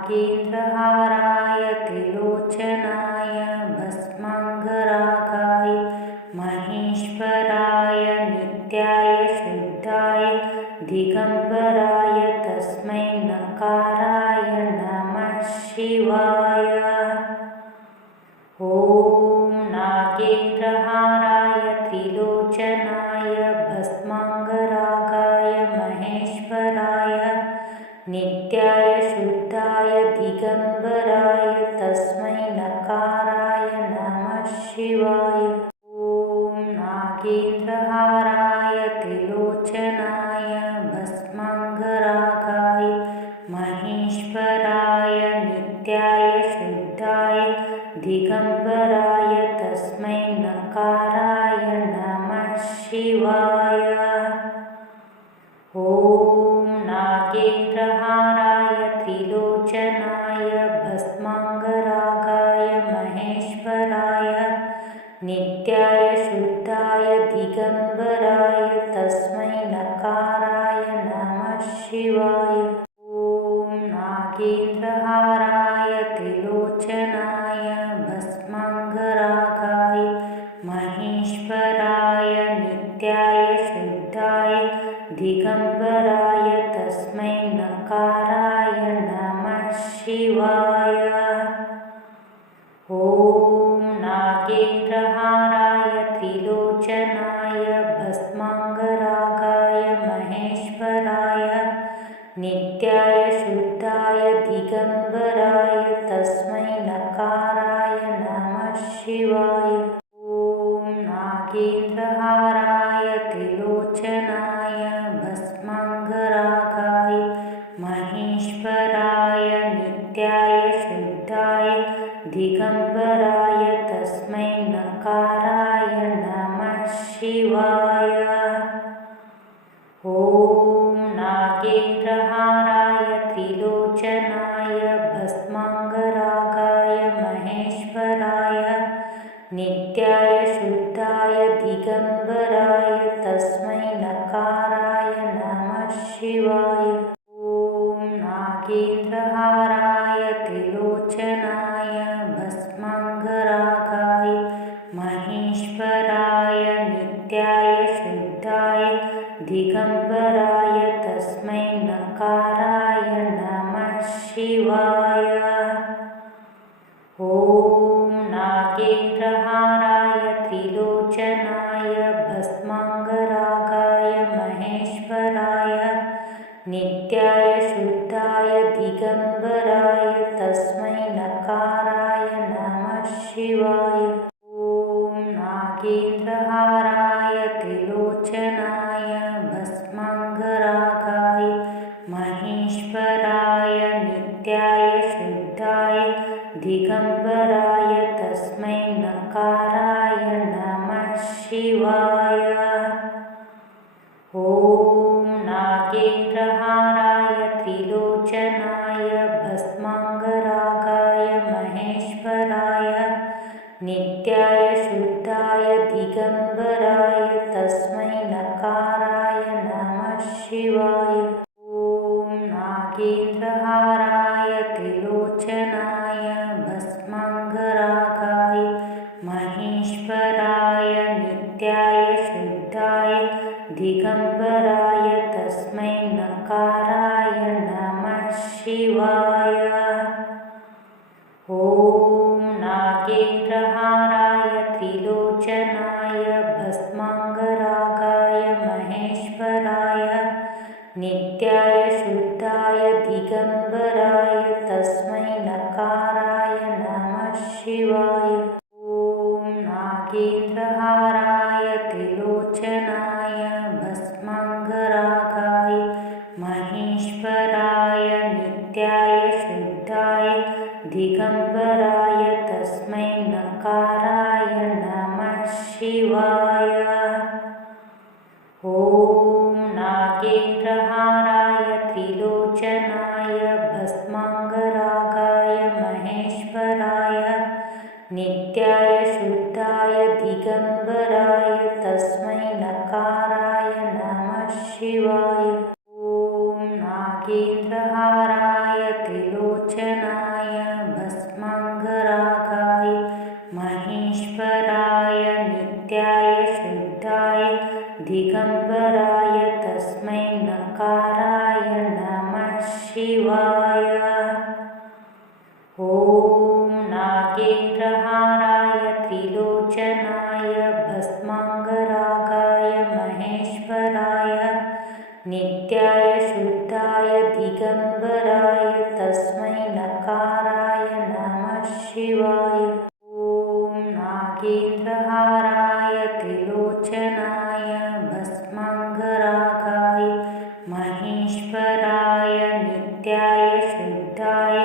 नागेन्द्रहाराय त्रिलोचनाय भस्माङ्गरागाय महेश्वराय नित्याय शुद्धाय दिगम्बराय तस्मै नकाराय नमः शिवाय। ॐ नागेन्द्रहाराय त्रिलोचनाय भस्माङ्गरागाय महेश्वराय नित्याय शुद्धाय दिगम्बराय तस्मै नकाराय नमः शिवाय। ॐ नागेन्द्रहाराय त्रिलोचनाय भस्माङ्गरागाय महेश्वराय नित्याय शुद्धाय दिगम्बराय तस्मै नकाराय नमः शिवाय। ॐ नागेन्द्रहाराय त्रिलोचनाय भस्माङ्गरागाय महेश्वराय नित्याय शुद्धाय दिगम्बराय तस्मै नकाराय नमः शिवाय। ॐ नागेन्द्रहाराय त्रिलोचनाय भस्माङ्गरागाय महेश्वराय नित्याय शुद्धाय दिगम्बराय तस्मै नकाराय नमः शिवाय। ॐ नागेन्द्रहाराय त्रिलोचनाय भस्माङ्गरागाय महेश्वराय नित्याय शुद्धाय दिगम्बराय तस्मै नकाराय नमः शिवाय। ॐ नागेन्द्रहाराय त्रिलोचनाय भस्माङ्गरागाय महेश्वराय नित्याय शुद्धाय दिगम्बराय तस्मै नकाराय नमः शिवाय। ॐ नागेन्द्रहाराय त्रिलोचनाय भस्माङ्गरागाय महेश्वराय नित्याय शुद्धाय दिगम्बराय तस्मै नकाराय नमः शिवाय। ॐ नागेन्द्रहाराय त्रिलोचनाय भस्माङ्गरागाय महेश्वराय नित्याय शुद्धाय दिगम्बराय तस्मै नकाराय नमः शिवाय। ॐ नागेन्द्रहाराय त्रिलोचनाय भस्माङ्गरागाय महेश्वराय नित्याय शुद्धाय दिगम्बराय तस्मै नकाराय नमः शिवाय। ॐ नागेन्द्रहाराय त्रिलोचनाय भस्माङ्गरागाय महेश्वराय नित्याय शुद्धाय दिगम्बराय तस्मै नकाराय नमः शिवाय। ॐ नागेन्द्रहाराय त्रिलोचनाय भस्माङ्गरागाय महेश्वराय नित्याय शुद्धाय दिगम्बराय तस्मै नकाराय नमः शिवाय। ॐ नागेन्द्रहाराय त्रिलोचनाय भस्माङ्गरागाय महेश्वराय नित्याय शुद्धाय दिगम्बराय तस्मै नकाराय नमः शिवाय। ॐ नागेन्द्रहाराय त्रिलोचनाय भस्माङ्गरागाय महेश्वराय नित्याय शुद्धाय दिगम्बराय तस्मै नकाराय नमः शिवाय। ॐ नागेन्द्रहाराय त्रिलोचनाय भस्माङ्गरागाय महेश्वराय नित्याय शुद्धाय दिगम्बराय तस्मै नकाराय नमः शिवाय। ॐ नागेन्द्रहाराय त्रिलोचनाय भस्माङ्गरागाय महेश्वराय नित्याय शुद्धाय दिगम्बराय तस्मै नकाराय नमः शिवाय। ॐ नागेन्द्रहाराय त्रिलोचनाय भस्माङ्गरागाय महेश्वराय नित्याय शुद्धाय दिगम्बराय तस्मै नकाराय नमः शिवाय। ॐ नागेन्द्रहाराय त्रिलोचनाय भस्माङ्गरागाय महेश्वराय नित्याय शुद्धाय दिगम्बराय तस्मै नकाराय नमः शिवाय। ॐ नागेन्द्रहाराय त्रिलोचनाय भस्माङ्गरागाय महेश्वराय नित्याय शुद्धाय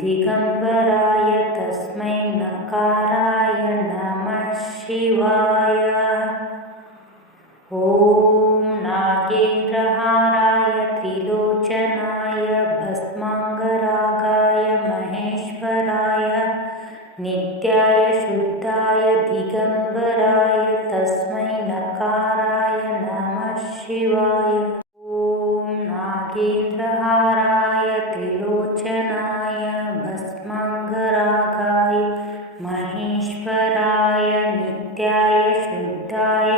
दिगम्बराय तस्मै नकाराय नमः शिवाय। ॐ नागेन्द्रहाराय त्रिलोचनाय भस्माङ्गरागाय महेश्वराय नित्याय शुद्धाय दिगम्बराय तस्मै नकाराय नमः शिवाय। ॐ नागेन्द्रहाराय त्रिलोचनाय भस्माङ्गरागाय महेश्वराय नित्याय शुद्धाय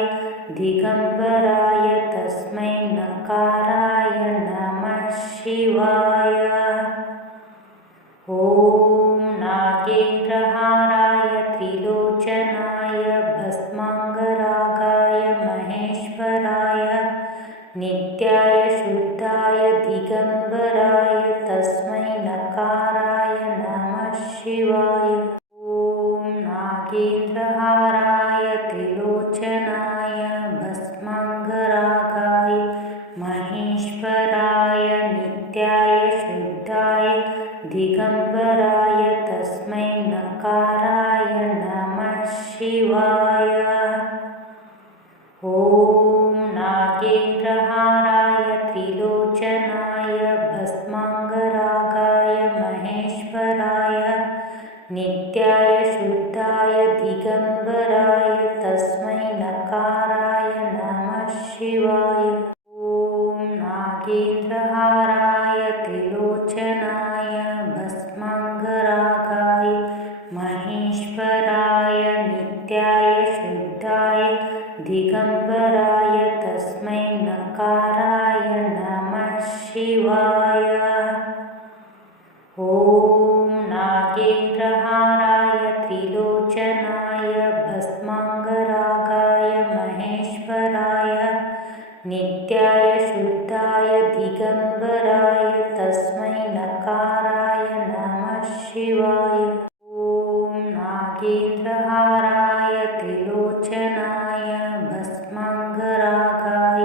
दिगम्बराय तस्मै नकाराय नमः शिवाय। ॐ नागेन्द्रहाराय त्रिलोचनाय भस्माङ्गरागाय महेश्वराय नित्याय शुद्धाय दिगम्बराय तस्मै नकाराय नमः शिवाय। ॐ नागेन्द्रहाराय त्रिलोचनाय भस्माङ्गरागाय महेश्वराय नित्याय शुद्धाय दिगम्बराय तस्मै नकाराय नमः शिवाय। ॐ नागेन्द्रहाराय त्रिलोचनाय भस्माङ्गरागाय महेश्वराय नित्याय शुद्धाय दिगम्बराय तस्मै नकाराय नमः शिवाय। ॐ नागेन्द्रहाराय त्रिलोचनाय भस्माङ्गरागाय महेश्वराय नित्याय शुद्धाय दिगम्बराय तस्मै नकाराय नमः शिवाय। ॐ नागेन्द्रहाराय त्रिलोचनाय भस्माङ्गरागाय महेश्वराय नित्याय शुद्धाय दिगम्बराय तस्मै नकाराय नमः शिवाय। ॐ नागेन्द्रहाराय त्रिलोचनाय भस्माङ्गरागाय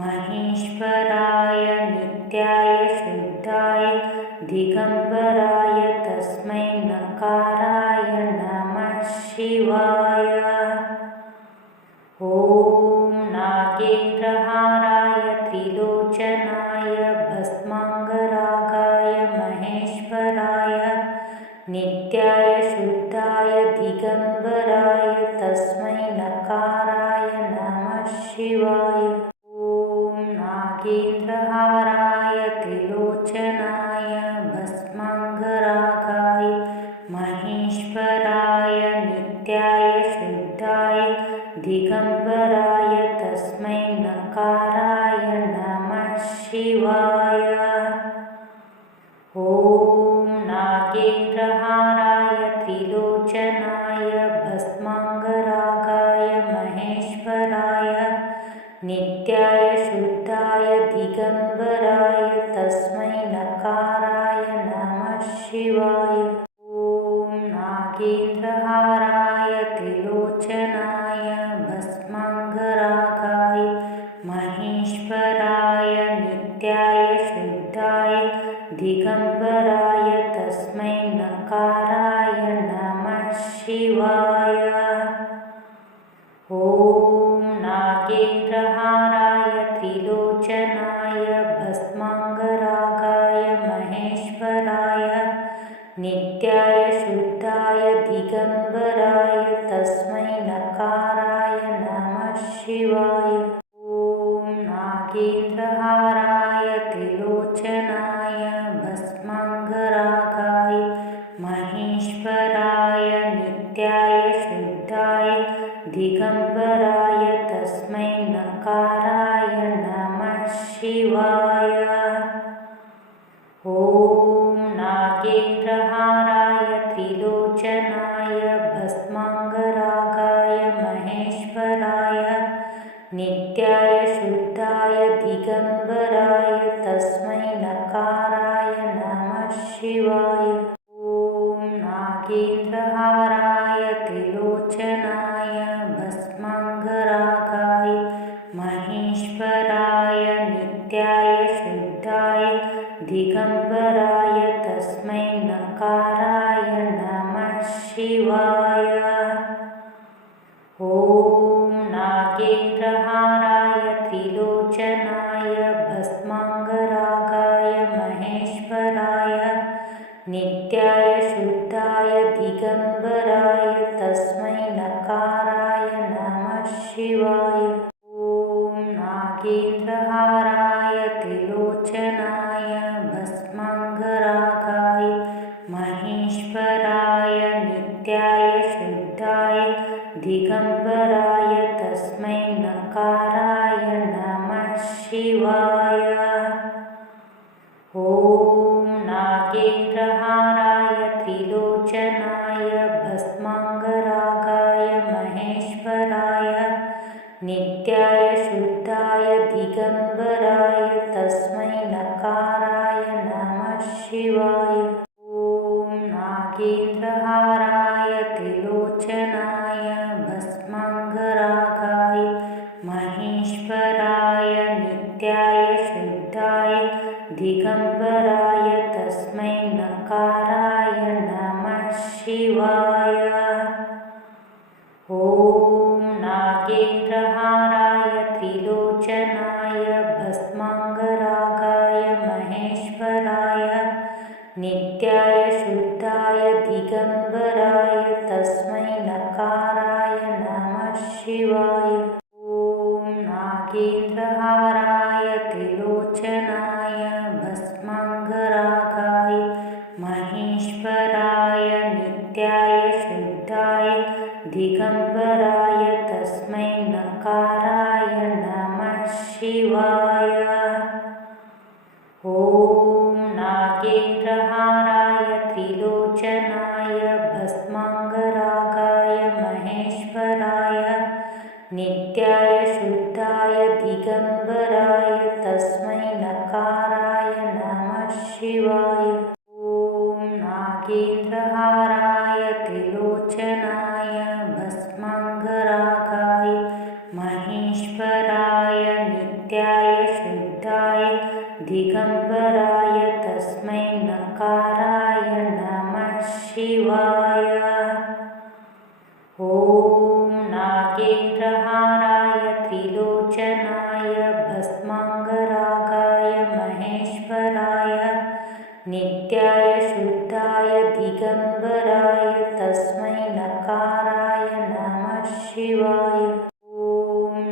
महेश्वराय नित्याय शुद्धाय दिगम्बराय तस्मै नकाराय नमः शिवाय। ॐ नागेन्द्रहाराय त्रिलोचनाय भस्माङ्गरागाय महेश्वराय नित्याय शुद्धाय दिगम्बराय तस्मै नकाराय नमः शिवाय। ॐ नागेन्द्रहाराय त्रिलोचनाय भस्माङ्गरागाय महेश्वराय नित्याय शुद्धाय दिगम्बराय तस्मै नकाराय नमः शिवाय। ॐ नागेन्द्रहाराय त्रिलोचनाय भस्माङ्गरागाय महेश्वराय नित्याय शुद्धाय दिगम्बराय तस्मै नकाराय नमः शिवाय। ॐ नागेन्द्रहाराय त्रिलोचनाय भस्माङ्गरागाय महेश्वराय नित्याय शुद्धाय दिगम्बराय तस्मै नकाराय नमः शिवाय। ॐ नागेन्द्रहाराय त्रिलोचनाय भस्माङ्गरागाय महेश्वराय नित्याय शुद्धाय दिगम्बराय तस्मै नकाराय नमः शिवाय। ॐ नागेन्द्रहाराय त्रिलोचनाय भस्माङ्गरागाय ॐ नागेन्द्रहाराय त्रिलोचनाय भस्माङ्गरागाय महेश्वराय नित्याय शुद्धाय दिगम्बराय तस्मै नकाराय नमः शिवाय। ॐ नागेन्द्रहाराय त्रिलोचनाय भस्माङ्गरागाय महेश्वराय नित्याय शुद्धाय दिगम्बराय तस्मै नकाराय नमः शिवाय। ॐ नागेन्द्रहाराय त्रिलोचनाय भस्माङ्गरागाय महेश्वराय नित्याय शुद्धाय दिगम्बराय तस्मै नकाराय नमः शिवाय। ॐ नागेन्द्रहाराय त्रिलोचनाय भस्माङ्गरागाय महेश्वराय नित्याय शुद्धाय दिगम्बराय तस्मै नकाराय नमः शिवाय। ॐ नागेन्द्रहाराय त्रिलोचनाय भस्माङ्गरागाय महेश्वराय नित्याय शुद्धाय दिगम्बराय तस्मै नकाराय नमः शिवाय। ॐ नागेन्द्रहाराय त्रिलोचनाय भस्माङ्गरागाय महेश्वराय नित्याय शुद्धाय दिगम्बराय तस्मै नकाराय नमः शिवाय। ॐ नागेन्द्रहाराय त्रिलोचनाय भस्माङ्गरागाय महेश्वराय नित्याय शुद्धाय दिगम्बराय तस्मै नकाराय नमः शिवाय। ॐ नागेन्द्रहाराय त्रिलोचनाय भस्माङ्गरागाय महेश्वराय नित्याय शुद्धाय दिगम्बराय तस्मै नकाराय नमः शिवाय। ॐ नागेन्द्रहाराय त्रिलोचनाय भस्माङ्गरागाय महेश्वराय नित्याय शुद्धाय दिगम्बराय तस्मै नकाराय नमः शिवाय। ॐ नागेन्द्रहाराय त्रिलोचनाय भस्माङ्गरागाय महेश्वराय नित्याय शुद्धाय दिगम्बराय तस्मै नकाराय नमः शिवाय। ॐ नागेन्द्रहाराय त्रिलोचनाय भस्माङ्गरागाय महेश्वराय नित्याय शुद्धाय दिगम्बराय तस्मै नकाराय नमः शिवाय। ॐ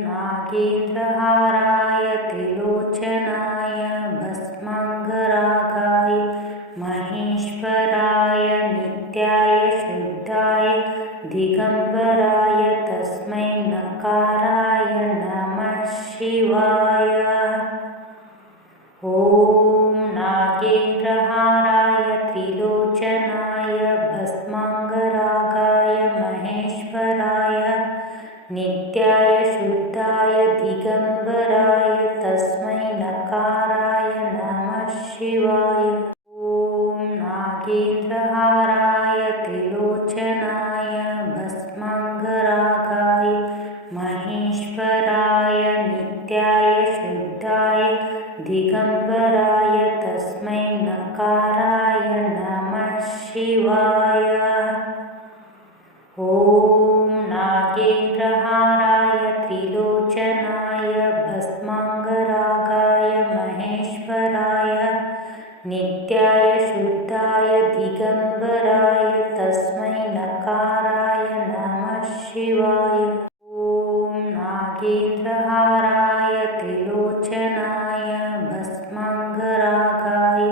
नागेन्द्रहाराय त्रिलोचनाय भस्माङ्गरागाय महेश्वराय नित्याय शुद्धाय दिगम्बराय तस्मै नकाराय नमः शिवाय। ॐ नागेन्द्रहाराय त्रिलोचनाय भस्माङ्गरागाय महेश्वराय नित्याय शुद्धाय दिगम्बराय तस्मै नकाराय नमः शिवाय। ॐ नागेन्द्रहाराय त्रिलोचनाय भस्माङ्गरागाय महेश्वराय नित्याय शुद्धाय दिगम्बराय तस्मै नकाराय नमः शिवाय। ॐ नागेन्द्रहाराय त्रिलोचनाय भस्माङ्गरागाय महेश्वराय नित्याय शुद्धाय दिगम्बराय तस्मै नकाराय नमः शिवाय। ॐ नागेन्द्रहाराय त्रिलोचनाय भस्माङ्गरागाय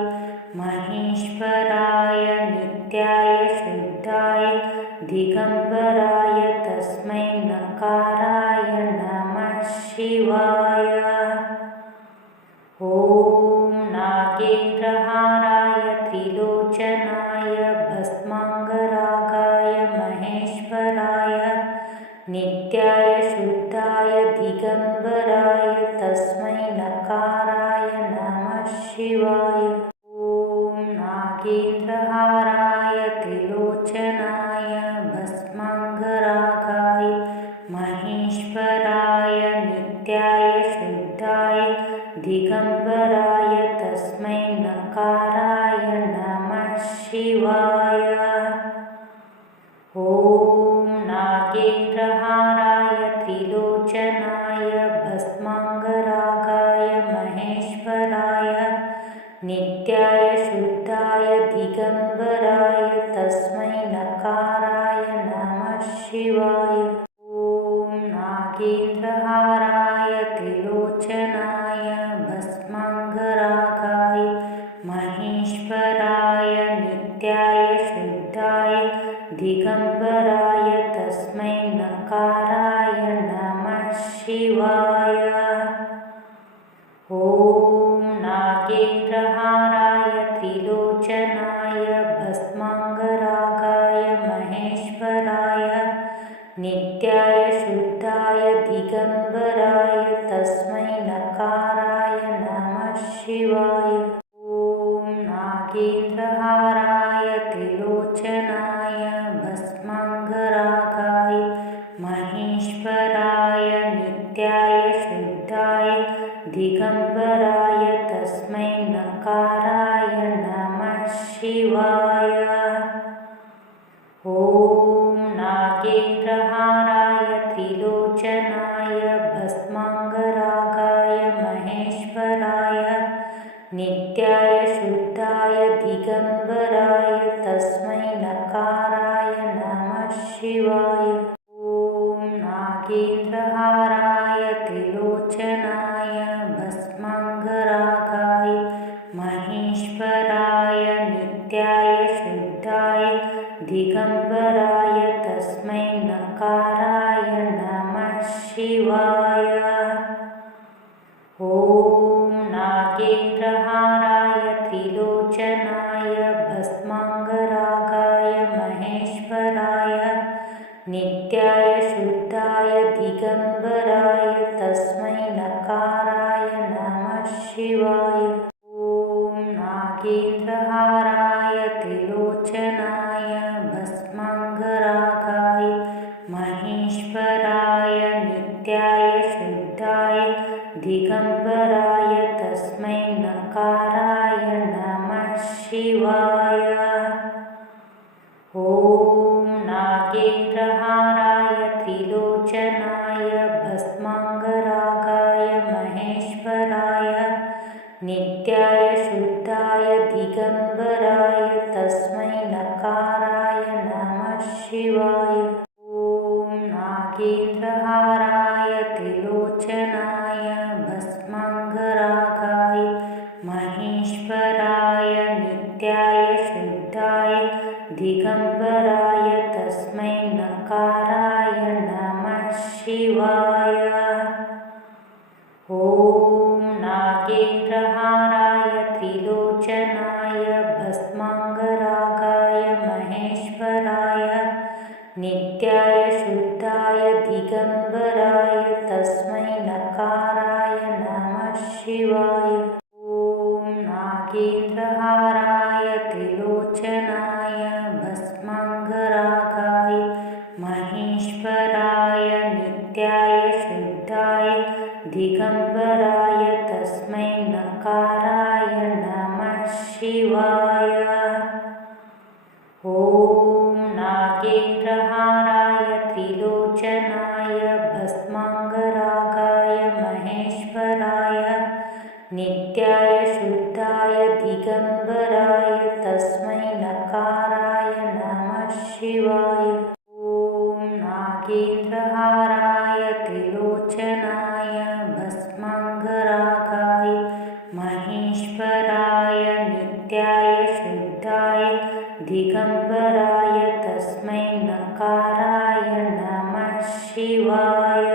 महेश्वराय नित्याय शुद्धाय दिगम्बराय तस्मै नकाराय नमः शिवाय। ॐ नागेन्द्रहाराय नित्याय शुद्धाय दिगम्बराय तस्मै नकाराय नमः शिवाय। ॐ नागेन्द्रहाराय त्रिलोचनाय भस्माङ्गरागाय महेश्वराय नित्याय शुद्धाय दिगम्बराय तस्मै नकाराय नमः शिवाय। ॐ नागेन्द्रहाराय त्रिलोचनाय भस्माङ्गरागाय महेश्वराय नित्याय शुद्धाय दिगम्बराय तस्मै नकाराय नमः शिवाय। ॐ नागेन्द्रहाराय त्रिलोचनाय भस्माङ्गरागाय महेश्वराय नित्याय शुद्धाय दिगम्बराय तस्मै नकाराय नमः शिवाय। ॐ नागेन्द्रहाराय त्रिलोचनाय भस्माङ्गरागाय महेश्वराय नित्याय शुद्धाय दिगम्बराय तस्मै नकाराय नमः शिवाय। ॐ नागेन्द्रहाराय त्रिलोचनाय भस्माङ्गरागाय महेश्वराय नित्याय शुद्धाय दिगम्बराय तस्मै नकाराय नमः शिवाय। ॐ नागेन्द्रहाराय त्रिलोचनाय भस्माङ्गरागाय महेश्वराय नित्याय शुद्धाय दिगम्बराय तस्मै नकाराय नमः शिवाय। ॐ नागेन्द्रहाराय त्रिलोचनाय भस्माङ्गरागाय महेश्वराय नित्याय शुद्धाय दिगम्बराय तस्मै नकाराय नमः शिवाय। ॐ नागेन्द्रहाराय त्रिलोचनाय भस्माङ्गरागाय महेश्वराय नित्याय शुद्धाय दिगम्बराय तस्मै नकाराय नमः शिवाय। ॐ नागेन्द्रहाराय त्रिलोचनाय भस्माङ्गरागाय महेश्वराय नित्याय शुद्धाय दिगम्बराय तस्मै नकाराय नमः शिवाय। ॐ नागेन्द्रहाराय त्रिलोचनाय भस्माङ्गरागाय महेश्वराय नित्याय शुद्धाय दिगम्बराय तस्मै नकाराय नमः शिवाय। ॐ नागेन्द्रहाराय त्रिलोचनाय भस्माङ्गरागाय महेश्वराय नित्याय शुद्धाय दिगम्बराय तस्मै नकाराय नमः शिवाय। ॐ नागेन्द्रहाराय त्रिलोचनाय भस्माङ्गरागाय महेश्वराय नित्याय शुद्धाय दिगम्बराय तस्मै नकाराय नमः शिवाय। ॐ नागेन्द्रहाराय त्रिलोचनाय भस्माङ्गरागाय महेश्वराय नित्याय शुद्धाय दिगम्बराय तस्मै नकाराय नमः शिवाय। ॐ नागेन्द्रहाराय त्रिलोचनाय भस्माङ्गरागाय महेश्वराय नित्याय शुद्धाय दिगम्बराय तस्मै नकाराय नमः शिवाय। ॐ नागेन्द्रहाराय त्रिलोचनाय भस्माङ्गरागाय महेश्वराय नित्याय शुद्धाय दिगम्बराय तस्मै नकाराय नमः शिवाय।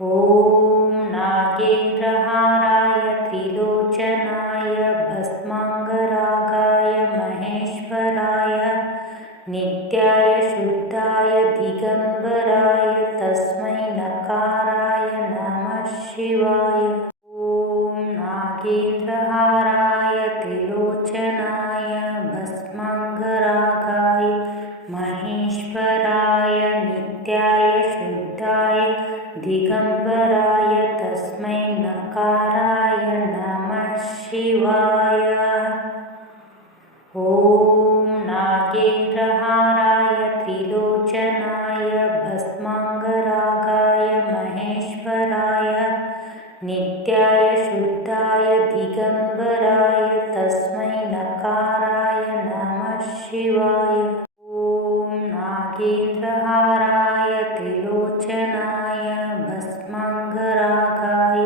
ॐ नागेन्द्रहाराय त्रिलोचनाय भस्माङ्गरागाय महेश्वराय नित्याय शुद्धाय दिगम्बराय त्रिलोचनाय भस्माङ्गरागाय महेश्वराय नित्याय शुद्धाय दिगम्बराय तस्मै नकाराय नमः शिवाय। ॐ नागेन्द्रहाराय त्रिलोचनाय भस्माङ्गरागाय महेश्वराय नित्याय शुद्धाय दिगम्बराय तस्मै नकाराय नमः शिवाय। ॐ नागेन्द्रहाराय त्रिलोचनाय भस्माङ्गरागाय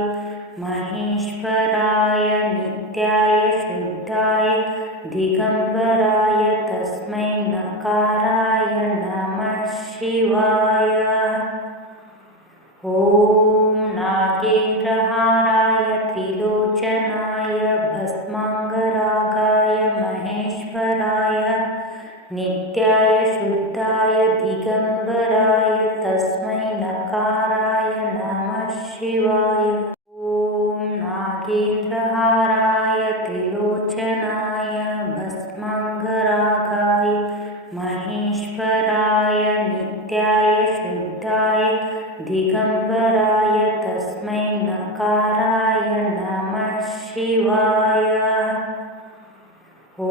महेश्वराय नित्याय शुद्धाय दिगम्बराय तस्मै नकाराय नमः शिवाय। ॐ नागेन्द्रहाराय त्रिलोचनाय भस्माङ्गरागाय महेश्वराय नित्याय शुद्धाय दिगम्बराय तस्मै नकाराय नमः शिवाय। ॐ नागेन्द्रहाराय त्रिलोचनाय भस्माङ्गरागाय महेश्वराय नित्याय शुद्धाय दिगम्बराय तस्मै नकाराय नमः शिवाय। ॐ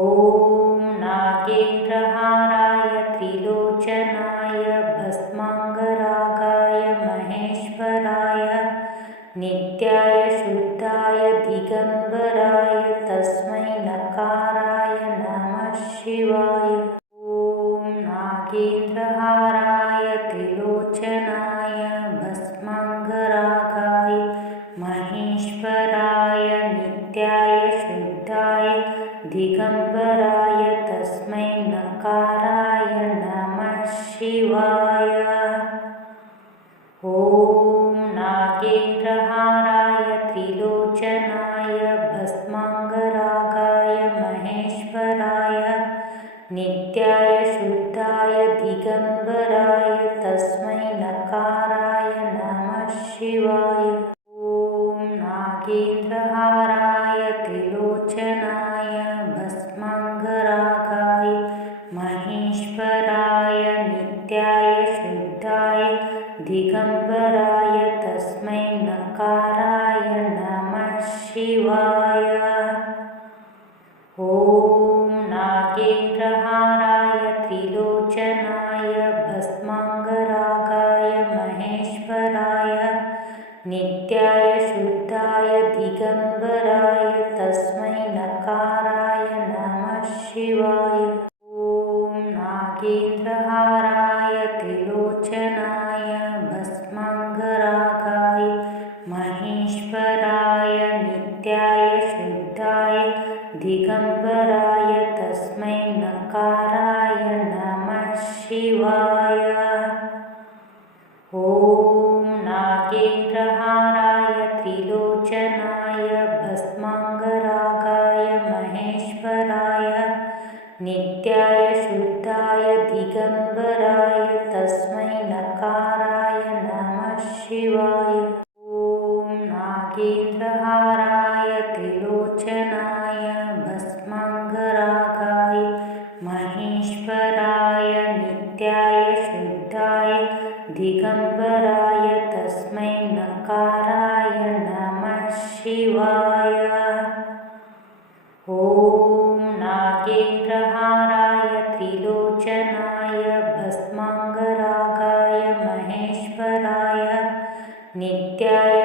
नागेन्द्रहाराय त्रिलोचनाय भस्माङ्गरागाय महेश्वराय नित्याय शुद्धाय दिगम्बराय तस्मै नकाराय नमः शिवाय। ॐ नागेन्द्रहाराय त्रिलोचनाय भस्माङ्गरागाय महेश्वराय नित्याय शुद्धाय दिगम्बराय तस्मै नकाराय नमः शिवाय। ॐ नागेन्द्रहाराय त्रिलोचनाय भस्माङ्गरागाय महेश्वराय नित्याय शुद्धाय दिगम्बराय तस्मै नकाराय नमः शिवाय। ॐ नागेन्द्रहाराय त्रिलोचनाय भस्माङ्गरागाय महेश्वराय नित्याय शुद्धाय दिगम्बराय तस्मै नकाराय नमः शिवाय। ॐ नागेन्द्रहाराय त्रिलोचनाय भस्माङ्गरागाय महेश्वराय नित्याय शुद्धाय दिगम्बराय तस्मै नकाराय नमः शिवाय। ॐ नागेन्द्रहाराय त्रिलोचनाय भस्माङ्गरागाय महेश्वराय नित्याय शुद्धाय दिगम्बराय तस्मै नकाराय नमः शिवाय। ॐ नागेन्द्रहाराय त्रिलोचनाय भस्माङ्गरागाय महेश्वराय नित्याय शुद्धाय दिगम्बराय तस्मै नकाराय नमः शिवाय। ॐ नागेन्द्रहाराय त्रिलोचनाय भस्माङ्गरागाय महेश्वराय नित्याय शुद्धाय दिगम्बराय तस्मै नकाराय नमः शिवाय। ॐ नागेन्द्रहाराय त्रिलोचनाय भस्माङ्गरागाय महेश्वराय नित्याय